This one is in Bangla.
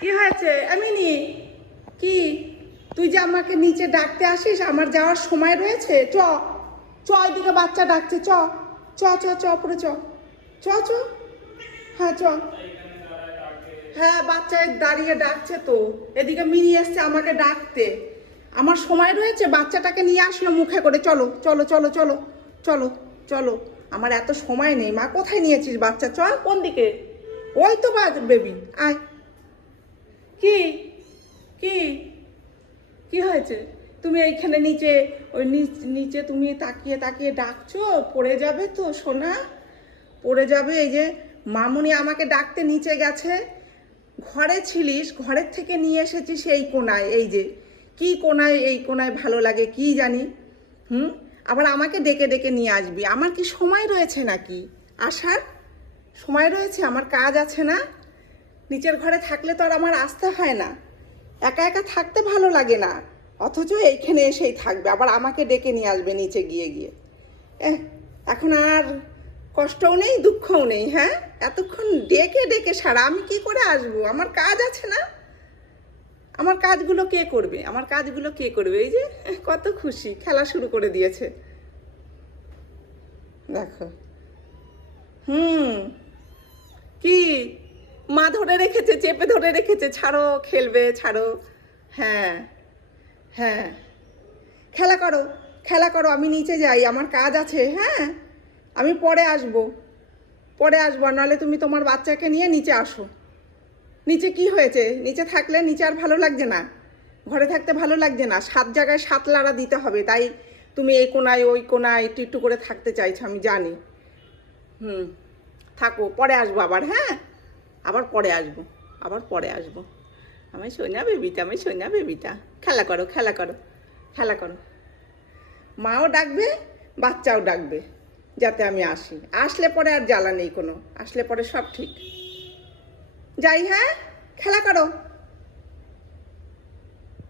কি হয়েছে এমনি? কি তুই যে আমাকে নিচে ডাকতে আসিস, আমার যাওয়ার সময় রয়েছে? চ চ, এদিকে বাচ্চা ডাকছে, চ চ চ চ উপরে চ চ চ। হ্যাঁ চ। হ্যাঁ বাচ্চা দাঁড়িয়ে ডাকছে তো, এদিকে মিনি এসছে আমাকে ডাকতে। আমার সময় রয়েছে, বাচ্চাটাকে নিয়ে আসলো মুখে করে। চলো চলো চলো চলো চলো চলো, আমার এত সময় নেই মা। কোথায় নিয়েছিস বাচ্চা? চল। কোন দিকে? ওই তো বেবি, আয়। কি কি কি হয়েছে? তুমি এইখানে নিচে, ওই নিচে তুমি তাকিয়ে তাকিয়ে ডাকছো, পড়ে যাবে তো সোনা, পড়ে যাবে। এই যে মামুনি আমাকে ডাকতে নিচে গেছে, ঘরে ছিলিস, ঘরের থেকে নিয়ে এসেছিস এই কোনায়। এই যে কি কোনায়, এই কোনায় ভালো লাগে কি জানি। আবার আমাকে ডেকে ডেকে নিয়ে আসবি? আমার কি সময় রয়েছে নাকি আসার? সময় রয়েছে, আমার কাজ আছে না? নিচের ঘরে থাকলে তো আর আমার আসতে হয় না, একা একা থাকতে ভালো লাগে না, অথচ এইখানে এসেই থাকবে, আবার আমাকে ডেকে নিয়ে আসবে নিচে গিয়ে গিয়ে। এখন আর কষ্টও নেই দুঃখও নেই। হ্যাঁ, এতক্ষণ ডেকে ডেকে সারা, আমি কি করে আসবো? আমার কাজ আছে না? আমার কাজগুলো কে করবে? আমার কাজগুলো কে করবে? এই যে কত খুশি, খেলা শুরু করে দিয়েছে দেখো। কি মা ধরে রেখেছে, চেপে ধরে রেখেছে, ছাড়ো খেলবে, ছাড়ো। হ্যাঁ হ্যাঁ, খেলা করো, খেলা করো, আমি নিচে যাই, আমার কাজ আছে। হ্যাঁ, আমি পরে আসবো, পরে আসবো, নাহলে তুমি তোমার বাচ্চাকে নিয়ে নিচে আসো। নিচে কি হয়েছে? নিচে থাকলে নিচে আর ভালো লাগছে না, ঘরে থাকতে ভালো লাগছে না, 7 জায়গায় 7 লাড়া দিতে হবে, তাই তুমি এই কোনায় ওই কোনায় একটু একটু করে থাকতে চাইছো, আমি জানি। থাকো, পরে আসবো আবার। হ্যাঁ, আবার পরে আসবো, আবার পরে আসবো। আমি সোনা বেবিটা, আমি সোনা বেবিটা, খেলা করো, খেলা করো, খেলা করো। মাও ডাকবে, বাচ্চাও ডাকবে, যাতে আমি আসি। আসলে পরে আর জ্বালা নেই কোনো, আসলে পরে সব ঠিক। যাই। হ্যাঁ, খেলা করো।